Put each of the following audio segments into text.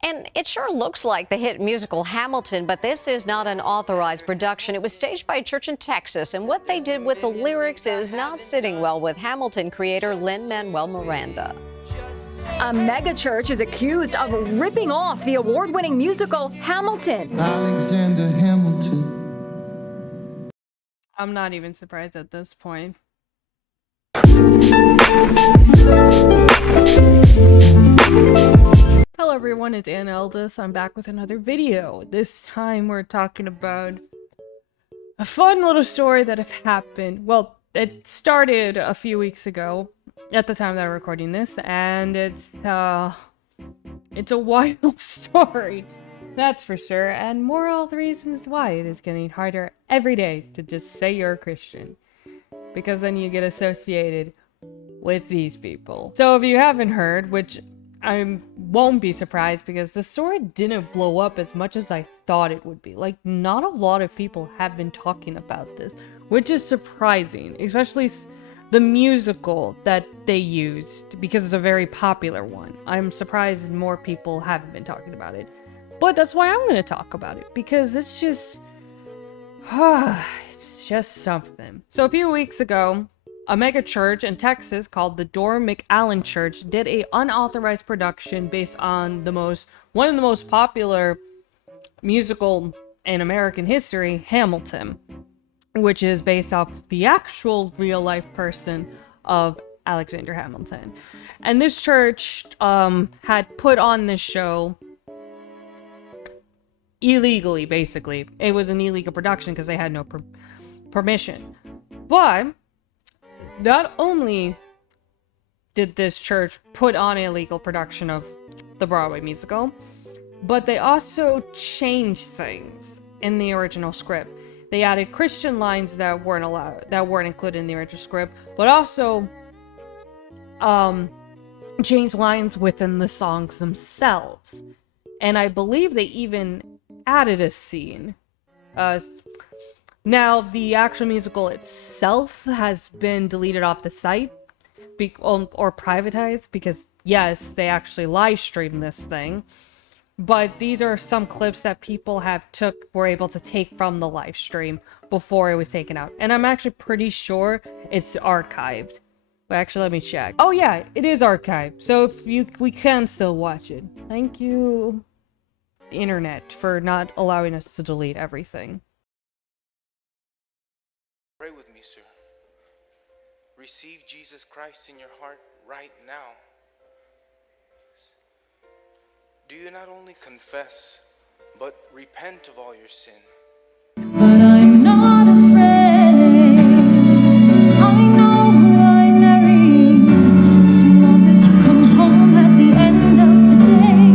And it sure looks like the hit musical Hamilton, but this is not an authorized production. It was staged by a church in Texas, and what they did with the lyrics is not sitting well with Hamilton creator Lin-Manuel Miranda. A megachurch is accused of ripping off the award-winning musical Hamilton. Alexander Hamilton. I'm not even surprised at this point. Hello everyone, it's Anna Eldis. I'm back with another video. This time we're talking about a fun little story that have happened. Well, it started a few weeks ago at the time that I'm recording this, and it's a wild story, that's for sure, and more all the reasons why it is getting harder every day to just say you're a Christian, because then you get associated with these people. So if you haven't heard, which I won't be surprised because the story didn't blow up as much as I thought it would be. Like, not a lot of people have been talking about this, which is surprising, especially the musical that they used, because it's a very popular one. I'm surprised more people haven't been talking about it. But that's why I'm going to talk about it, because it's just something. So a few weeks ago, a mega church in Texas called the Door McAllen Church did a unauthorized production based on one of the most popular musical in American history, Hamilton, which is based off the actual real life person of Alexander Hamilton. And this church had put on this show illegally, basically. It was an illegal production because they had no permission. But not only did this church put on an illegal production of the Broadway musical, but they also changed things in the original script. They added Christian lines that weren't included in the original script, but also changed lines within the songs themselves. And I believe they even added a scene. Now, the actual musical itself has been deleted off the site or privatized because, yes, they actually live streamed this thing. But these are some clips that people were able to take from the live stream before it was taken out. And I'm actually pretty sure it's archived. Well, actually, let me check. Oh yeah, it is archived. So we can still watch it. Thank you, internet, for not allowing us to delete everything. Pray with me, sir. Receive Jesus Christ in your heart right now. Do you not only confess, but repent of all your sin? But I'm not afraid. I know who I married. So long as you come home at the end of the day,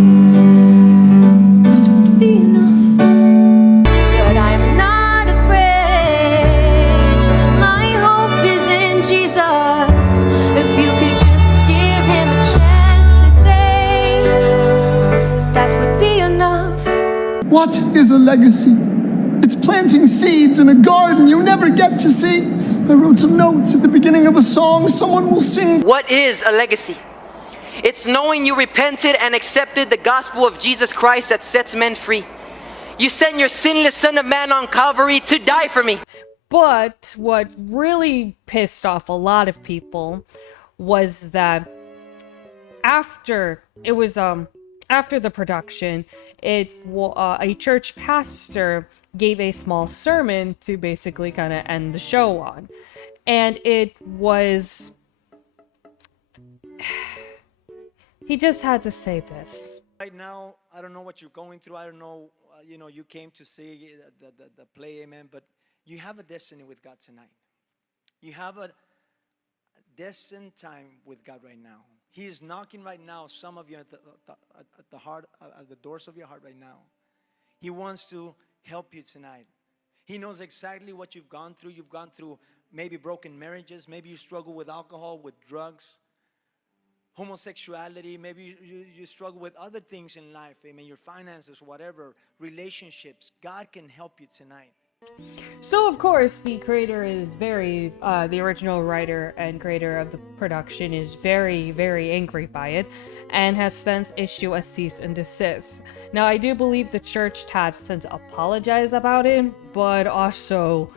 that would be enough. But I'm not afraid. My hope is in Jesus. If you could just give him a chance today, that would be enough. What is a legacy? It's planting seeds in a garden you never get to see. I wrote some notes at the beginning of a song someone will sing. What is a legacy? It's knowing you repented and accepted the gospel of Jesus Christ that sets men free. You sent your sinless Son of Man on Calvary to die for me. But what really pissed off a lot of people was that after the production, a church pastor gave a small sermon to basically kind of end the show on. And he just had to say this. Right now, I don't know what you're going through. I don't know, you came to see the play, amen, but you have a destiny with God tonight. You have a destined time with God right now. He is knocking right now, some of you at the doors of your heart right now. He wants to help you tonight. He knows exactly what you've gone through. You've gone through maybe broken marriages. Maybe you struggle with alcohol, with drugs, homosexuality. Maybe you struggle with other things in life. Amen. Your finances, whatever, relationships. God can help you tonight. So, of course, the creator is the original writer and creator of the production is very, very angry by it and has since issued a cease and desist. Now, I do believe the church had since apologized about it, but also,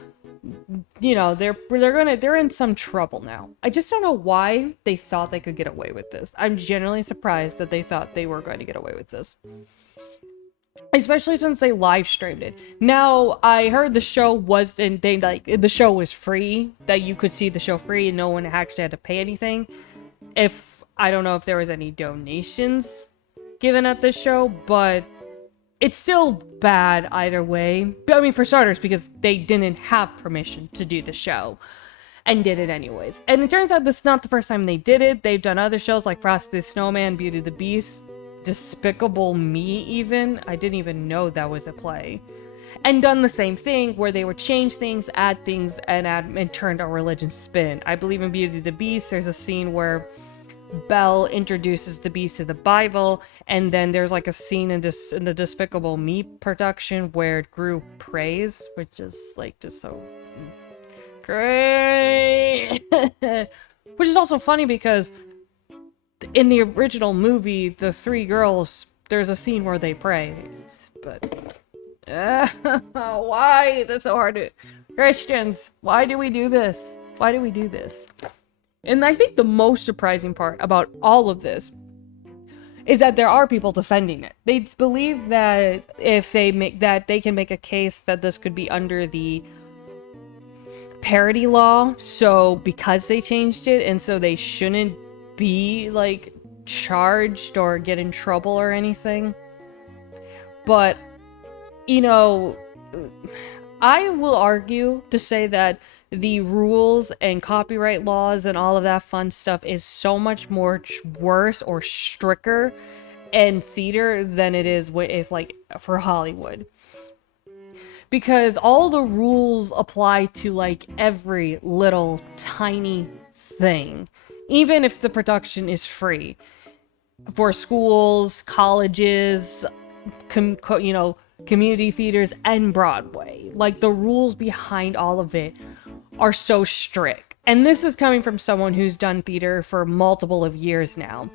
they're in some trouble now. I just don't know why they thought they could get away with this. I'm genuinely surprised that they thought they were going to get away with this. Especially since they live streamed it. Now, I heard the show the show was free, that you could see the show free and no one actually had to pay anything. I don't know if there was any donations given at this show, but it's still bad either way. I mean, for starters, because they didn't have permission to do the show and did it anyways. And it turns out this is not the first time they did it. They've done other shows like Frosty the Snowman, Beauty and the Beast, Despicable Me even. I didn't even know that was a play. And done the same thing where they would change things, add things, and turned a religion spin. I believe in Beauty and the Beast, there's a scene where Belle introduces the Beast to the Bible, and then there's like a scene in the Despicable Me production where Gru prays, which is like just so great. Which is also funny because in the original movie, the three girls, there's a scene where they pray, but why is it so hard to... Christians, why do we do this? Why do we do this? And I think the most surprising part about all of this is that there are people defending it. They believe that if they can make a case that this could be under the parody law, so because they changed it, and so they shouldn't be like charged or get in trouble or anything. But I will argue to say that the rules and copyright laws and all of that fun stuff is so much more worse or stricter in theater than it is for Hollywood. Because all the rules apply to like every little tiny thing. Even if the production is free. For schools, colleges, community theaters, and Broadway. Like, the rules behind all of it are so strict. And this is coming from someone who's done theater for multiple of years now.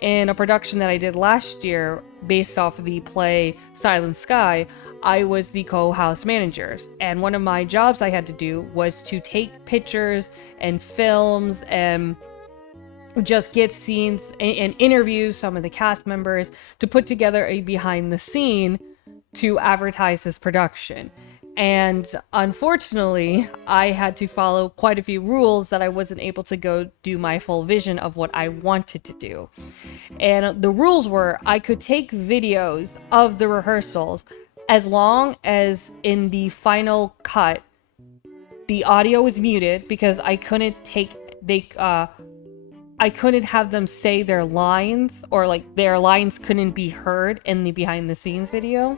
In a production that I did last year, based off of the play Silent Sky, I was the co-house manager. And one of my jobs I had to do was to take pictures and films and just get scenes and interview some of the cast members to put together a behind the scene to advertise this production. And unfortunately, I had to follow quite a few rules that I wasn't able to go do my full vision of what I wanted to do. And the rules were I could take videos of the rehearsals as long as in the final cut the audio was muted, because I couldn't have them say their lines, or like their lines couldn't be heard in the behind the scenes video.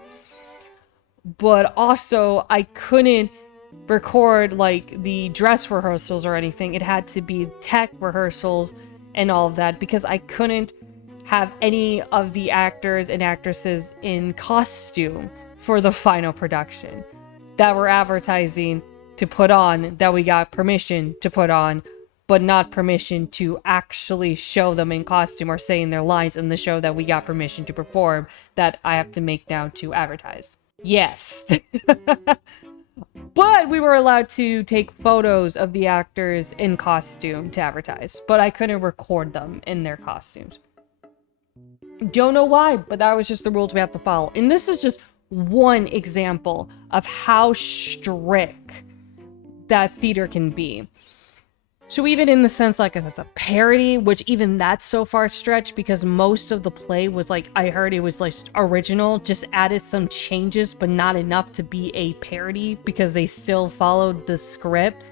But also I couldn't record like the dress rehearsals or anything. It had to be tech rehearsals and all of that, because I couldn't have any of the actors and actresses in costume for the final production that were advertising to put on, that we got permission to put on, but not permission to actually show them in costume or saying their lines in the show that we got permission to perform, that I have to make now to advertise. Yes. But we were allowed to take photos of the actors in costume to advertise, but I couldn't record them in their costumes. Don't know why, but that was just the rules we have to follow. And this is just one example of how strict that theater can be. So even in the sense like it's a parody, which even that's so far stretched, because most of the play was like, I heard it was like original, just added some changes, but not enough to be a parody, because they still followed the script,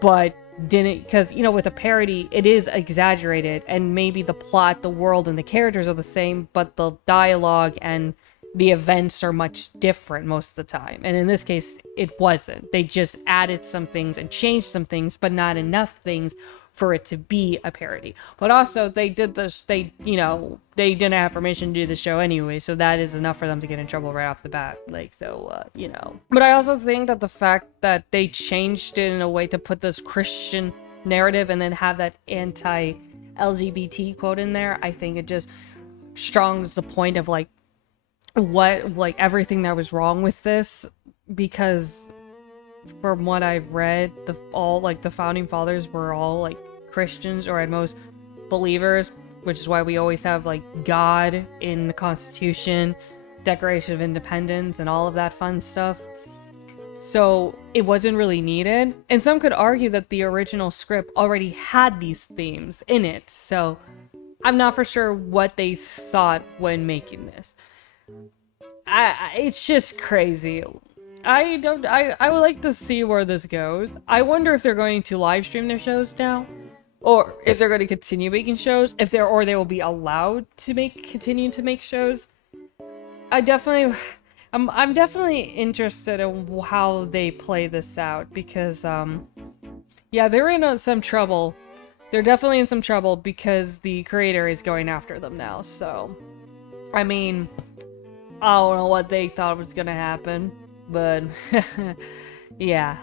but didn't, because, with a parody, it is exaggerated, and maybe the plot, the world, and the characters are the same, but the dialogue and the events are much different most of the time. And in this case, it wasn't. They just added some things and changed some things, but not enough things for it to be a parody. But also, they did this, they didn't have permission to do the show anyway, so that is enough for them to get in trouble right off the bat. Like, so, But I also think that the fact that they changed it in a way to put this Christian narrative and then have that anti-LGBT quote in there, I think it just strongs the point of, like, what, like, everything that was wrong with this, because from what I've read, the founding fathers were all, like, Christians, or at most believers, which is why we always have, like, God in the Constitution, Declaration of Independence, and all of that fun stuff. So it wasn't really needed. And some could argue that the original script already had these themes in it. So I'm not for sure what they thought when making this. It's just crazy. I would like to see where this goes. I wonder if they're going to live stream their shows now, or if they're going to continue making shows, they will be allowed to continue to make shows. I'm definitely interested in how they play this out, because yeah, they're in some trouble. They're definitely in some trouble because the creator is going after them now. So, I mean, I don't know what they thought was gonna happen, but yeah,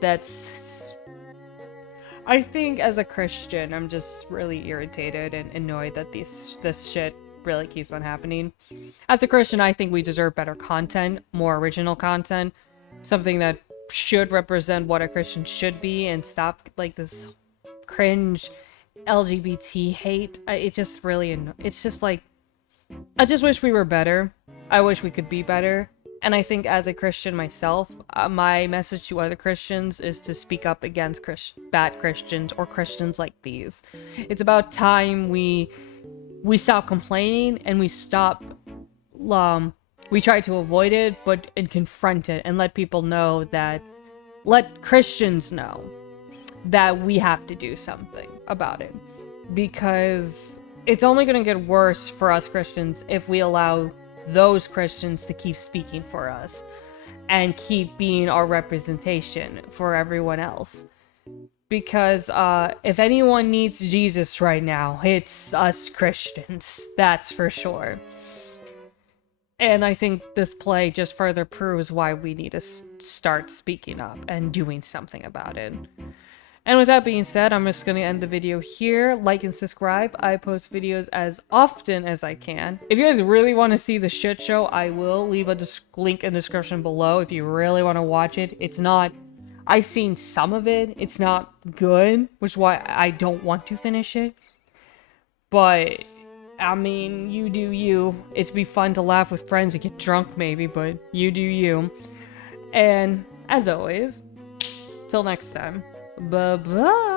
that's. I think as a Christian, I'm just really irritated and annoyed that this shit really keeps on happening. As a Christian, I think we deserve better content, more original content, something that should represent what a Christian should be, and stop like this cringe LGBT hate. It's just like, I just wish we were better. I wish we could be better. And I think as a Christian myself, my message to other Christians is to speak up against bad Christians, or Christians like these. It's about time we stop complaining and we stop, we try to avoid it, and confront it and let Christians know that we have to do something about it. Because it's only going to get worse for us Christians if we allow those Christians to keep speaking for us and keep being our representation for everyone else. Because if anyone needs Jesus right now, it's us Christians, that's for sure. And I think this play just further proves why we need to start speaking up and doing something about it. And with that being said, I'm just going to end the video here. Like and subscribe. I post videos as often as I can. If you guys really want to see the shit show, I will leave a link in the description below if you really want to watch it. It's not... I've seen some of it. It's not good, which is why I don't want to finish it. But, I mean, you do you. It'd be fun to laugh with friends and get drunk maybe, but you do you. And, as always, till next time. Bye-bye.